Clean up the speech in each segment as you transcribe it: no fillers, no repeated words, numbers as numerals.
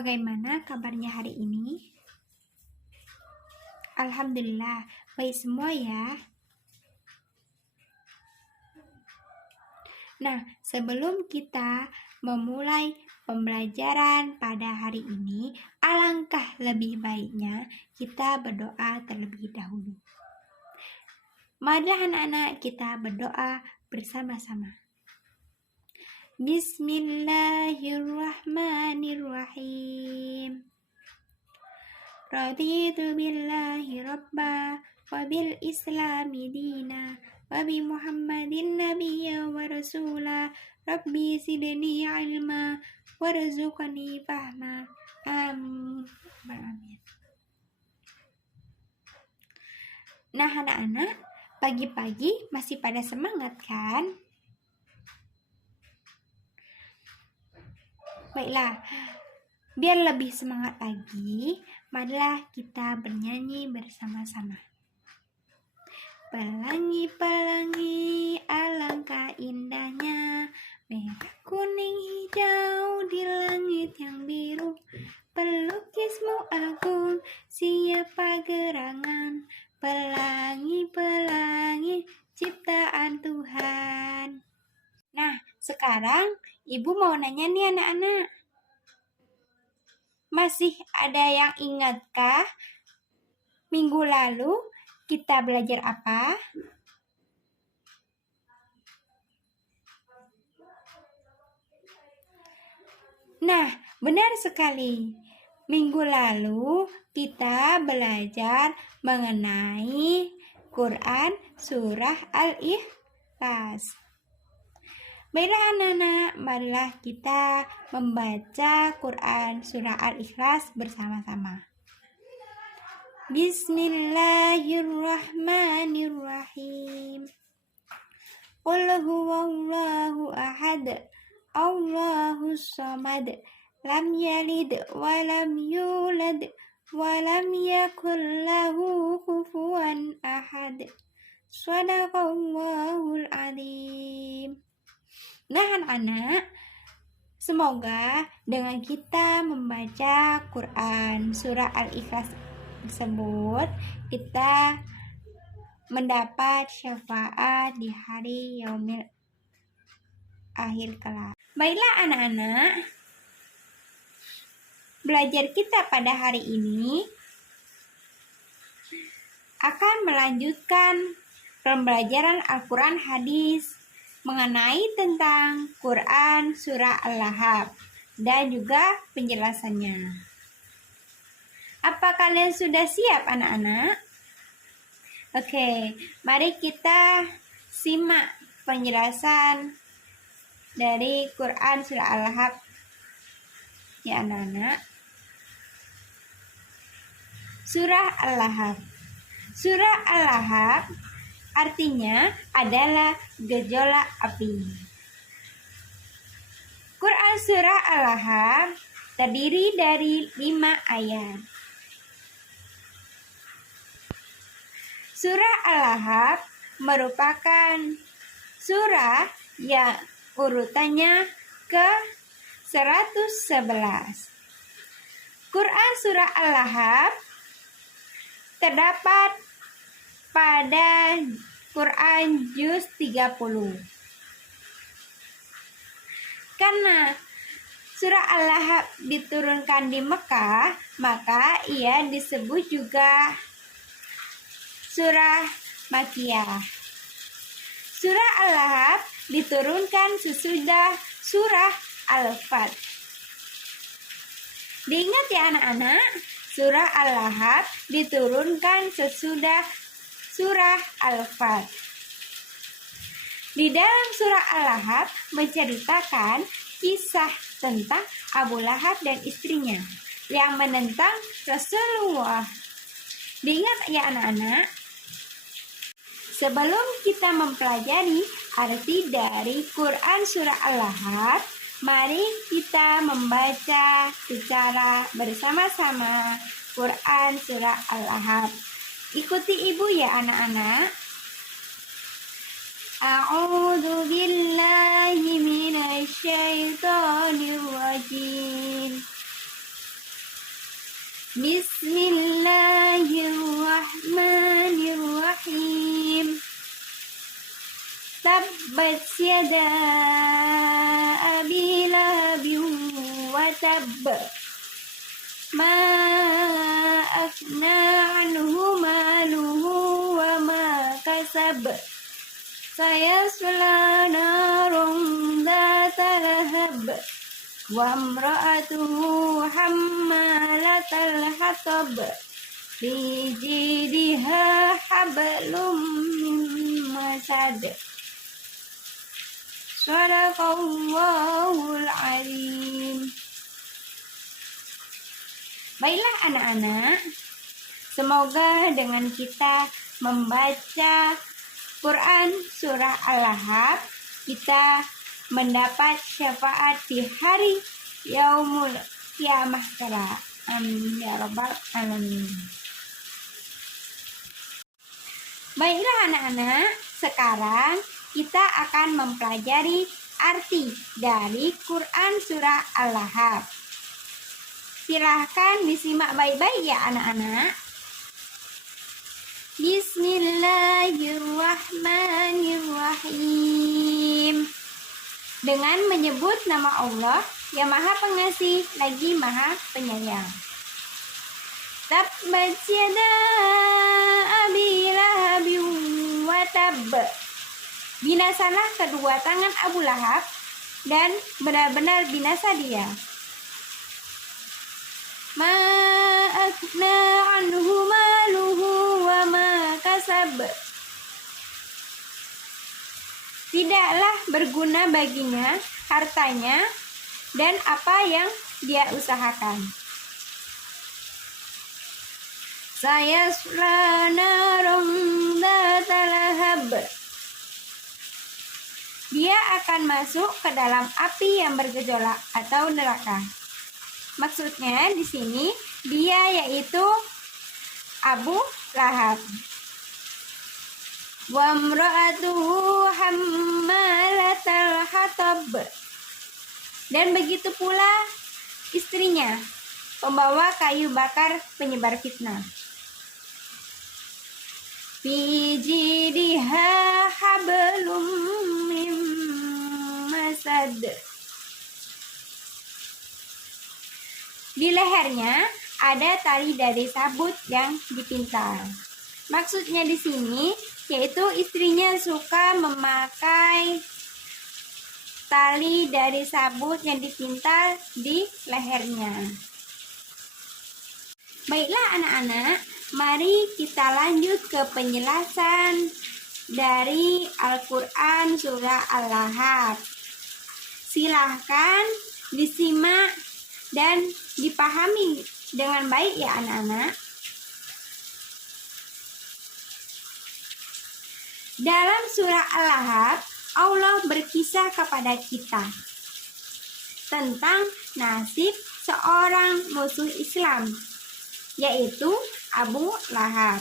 Bagaimana kabarnya hari ini? Alhamdulillah, baik semua ya. Nah, sebelum kita memulai pembelajaran pada hari ini, alangkah lebih baiknya kita berdoa terlebih dahulu. Marilah anak-anak kita berdoa bersama-sama. Bismillahirrahmanirrahim. Raditu billahi rabba wa bil islami dina wa bi muhammadin nabiyya wa rasula rabbi zidni ilma warzuqni fahma. Amin. Nah anak-anak, pagi-pagi masih pada semangat kan? Baiklah, biar lebih semangat lagi, marilah kita bernyanyi bersama-sama. Pelangi-pelangi alangkah indahnya, merah kuning hijau di langit yang biru. Pelukismu agung, siapa gerangan, pelangi-pelangi ciptaan Tuhan. Nah, sekarang Ibu mau nanya nih anak-anak. Masih ada yang ingatkah minggu lalu kita belajar apa? Nah, benar sekali. Minggu lalu kita belajar mengenai Quran Surah Al-Ikhlas. Baiklah anak-anak, marilah kita membaca Quran Surah Al-Ikhlas bersama-sama. Bismillahirrahmanirrahim. Qul huwallahu ahad, Allahus samad, lam yalid wa lam yulad wa lam yakul lahu kufuwan ahad. Shadaqallahul adzim. Nah anak-anak, semoga dengan kita membaca Quran Surah Al-Ikhlas tersebut, kita mendapat syafaat di hari yaumil akhir kelak. Baiklah anak-anak, belajar kita pada hari ini akan melanjutkan pembelajaran Al-Quran hadis mengenai tentang Quran Surah Al-Lahab dan juga penjelasannya. Apa kalian sudah siap anak-anak? Oke, mari kita simak penjelasan dari Quran Surah Al-Lahab ya anak-anak. Surah Al-Lahab. Surah Al-Lahab artinya adalah gejolak api. Quran Surah Al-Lahab terdiri dari 5 ayat. Surah Al-Lahab merupakan surah yang urutannya ke-111. Quran Surah Al-Lahab terdapat pada Quran Juz 30. Karena Surah Al-Lahab diturunkan di Mekah, maka ia disebut juga Surah Makkiyah. Surah Al-Lahab diturunkan sesudah Surah Al-Fath. Diingat ya anak-anak, Surah Al-Lahab diturunkan sesudah Surah Al-Fath. Di dalam Surah Al-Lahab menceritakan kisah tentang Abu Lahab dan istrinya yang menentang Rasulullah. Diingat ya anak-anak, sebelum kita mempelajari arti dari Quran Surah Al-Lahab, mari kita membaca secara bersama-sama Quran Surah Al-Lahab. Ikuti ibu ya anak-anak. A'udzu billahi minasy syaithanir rajim. Bismillahirrahmanirrahim. Tabbat yada abi lahabin wa tabb. Ma aghna anhu maluhu wa ma kasab. Sayasla narun dzata lahab. Wa imra'atuhu hammalatal hatab. Fi jidha hablum min masad. Shadaqallahul alim. Baiklah anak-anak, semoga dengan kita membaca Quran surah Al-Lahab, kita mendapat syafaat di hari Yaumul Qiyamah kelak. Amin ya rabbal alamin. Baiklah anak-anak, sekarang kita akan mempelajari arti dari Quran surah Al-Lahab. Silahkan disimak baik-baik ya anak-anak. Bismillahirrahmanirrahim. Dengan menyebut nama Allah yang Maha Pengasih lagi Maha Penyayang. Tabbat yada abi lahabin wa tabb. Binasalah kedua tangan Abu Lahab dan benar-benar binasa dia. Ma aghna anhu maluhu wa ma kasab. Tidaklah berguna baginya hartanya dan apa yang dia usahakan. Sayasla narun dzata lahab. Dia akan masuk ke dalam api yang bergejolak atau neraka. Maksudnya di sini dia yaitu Abu Lahab. Wa imra'atuhu hammalatal hatab. Dan begitu pula istrinya, pembawa kayu bakar penyebar fitnah. Fi jidha hablum min masad. Di lehernya ada tali dari sabut yang dipintal. Maksudnya di sini yaitu istrinya suka memakai tali dari sabut yang dipintal di lehernya. Baiklah anak-anak, mari kita lanjut ke penjelasan dari Al-Quran surah Al-Lahab. Silahkan disimak dan dipahami dengan baik ya anak-anak. Dalam surah Al-Lahab, Allah berkisah kepada kita tentang nasib seorang musuh Islam, yaitu Abu Lahab.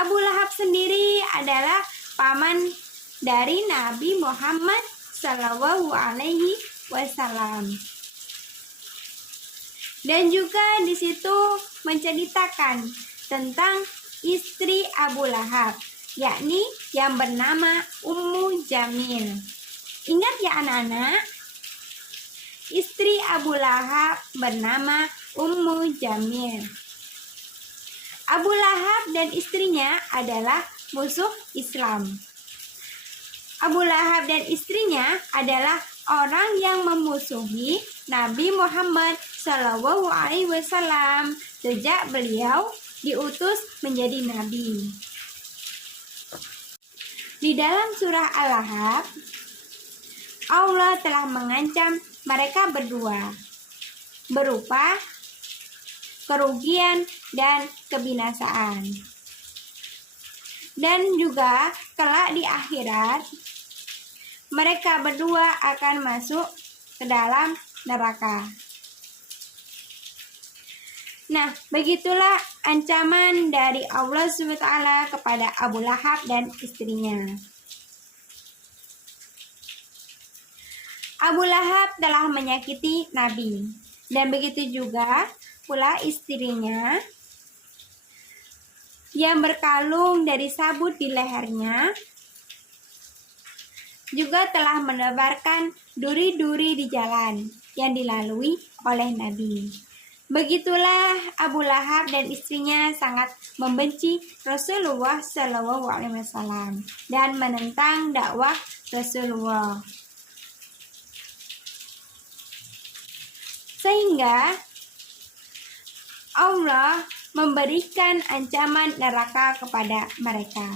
Abu Lahab sendiri adalah paman dari Nabi Muhammad SAW. Dan juga di situ menceritakan tentang istri Abu Lahab, yakni yang bernama Ummu Jamil. Ingat ya anak-anak, istri Abu Lahab bernama Ummu Jamil. Abu Lahab dan istrinya adalah musuh Islam. Abu Lahab dan istrinya adalah orang yang memusuhi Nabi Muhammad SAW sejak beliau diutus menjadi nabi. Di dalam surah Al-Lahab, Allah telah mengancam mereka berdua berupa kerugian dan kebinasaan. Dan juga kelak di akhirat, mereka berdua akan masuk ke dalam neraka. Nah, begitulah ancaman dari Allah SWT kepada Abu Lahab dan istrinya. Abu Lahab telah menyakiti Nabi, dan begitu juga pula istrinya yang berkalung dari sabut di lehernya juga telah menebarkan duri-duri di jalan yang dilalui oleh Nabi. Begitulah Abu Lahab dan istrinya sangat membenci Rasulullah SAW dan menentang dakwah Rasulullah. Sehingga Allah memberikan ancaman neraka kepada mereka.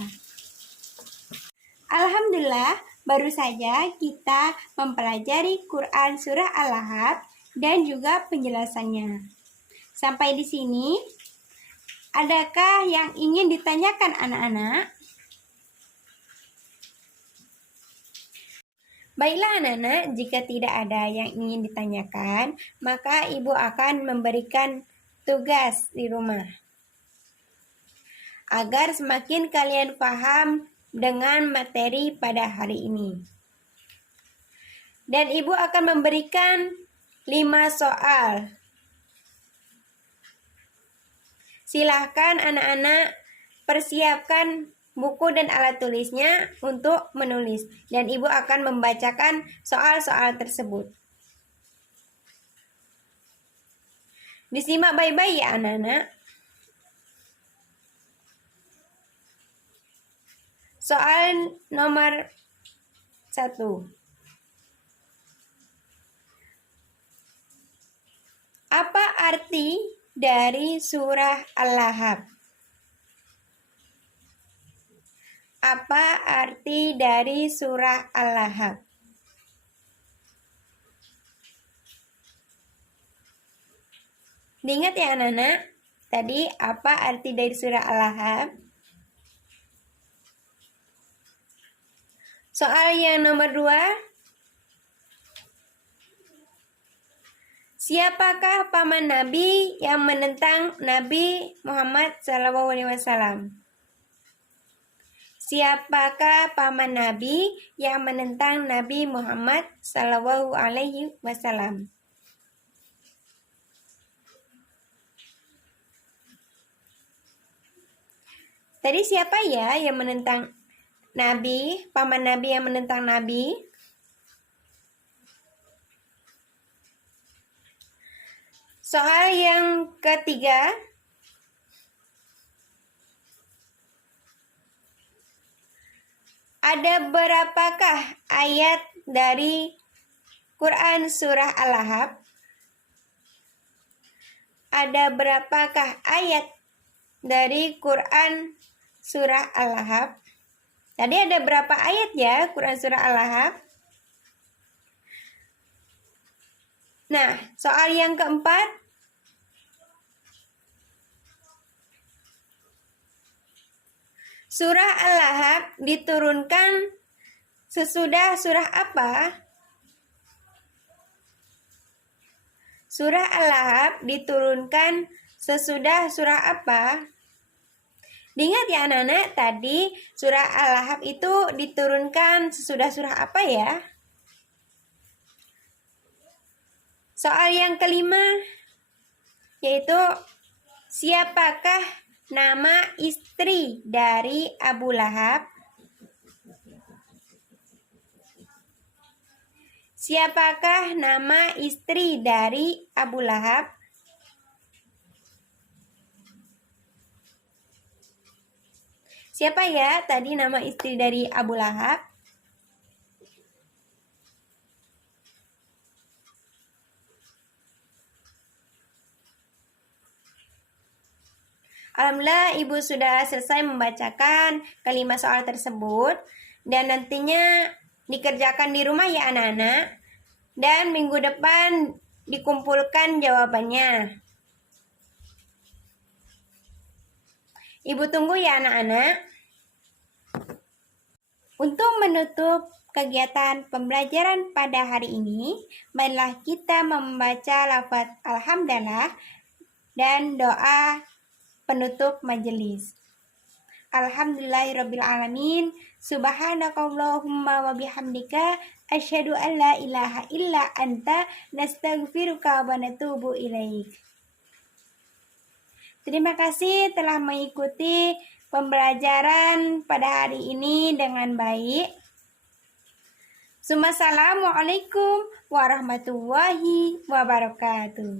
Alhamdulillah, baru saja kita mempelajari Quran Surah Al-Lahab dan juga penjelasannya. Sampai di sini, adakah yang ingin ditanyakan anak-anak? Baiklah anak-anak, jika tidak ada yang ingin ditanyakan, maka ibu akan memberikan tugas di rumah. Agar semakin kalian paham dengan materi pada hari ini. Dan ibu akan memberikan 5 soal. Silahkan anak-anak persiapkan buku dan alat tulisnya untuk menulis. Dan ibu akan membacakan soal-soal tersebut. Disimak baik-baik ya anak-anak. Soal nomor 1. Apa arti dari surah Al-Lahab? Apa arti dari surah Al-Lahab? Diingat ya anak-anak, tadi apa arti dari surah Al-Lahab? Soal yang nomor 2. Siapakah paman Nabi yang menentang Nabi Muhammad SAW? Siapakah paman Nabi yang menentang Nabi Muhammad SAW? Tadi siapa ya yang menentang Nabi, paman Nabi yang menentang Nabi? Soal yang ketiga. Ada berapakah ayat dari Quran Surah Al-Lahab? Ada berapakah ayat dari Quran Surah Al-Lahab? Tadi ada berapa ayat ya Quran Surah Al-Lahab? Nah, soal yang keempat. Surah Al-Lahab diturunkan sesudah surah apa? Surah Al-Lahab diturunkan sesudah surah apa? Diingat ya anak-anak, tadi surah Al-Lahab itu diturunkan sesudah surah apa ya? Soal yang kelima, yaitu siapakah nama istri dari Abu Lahab? Siapakah nama istri dari Abu Lahab? Siapa ya tadi nama istri dari Abu Lahab? Alhamdulillah ibu sudah selesai membacakan kelima soal tersebut dan nantinya dikerjakan di rumah ya anak-anak, dan minggu depan dikumpulkan jawabannya. Ibu tunggu ya anak-anak. Untuk menutup kegiatan pembelajaran pada hari ini, marilah kita membaca lafaz Alhamdulillah dan doa penutup majelis. Alhamdulillahirrabbilalamin. Subhanakallahumma wa bihamdika asyhadu an la ilaha illa anta nastaghfiruka wa natubu ilaik. Terima kasih telah mengikuti pembelajaran pada hari ini dengan baik. Assalamualaikum warahmatullahi wabarakatuh.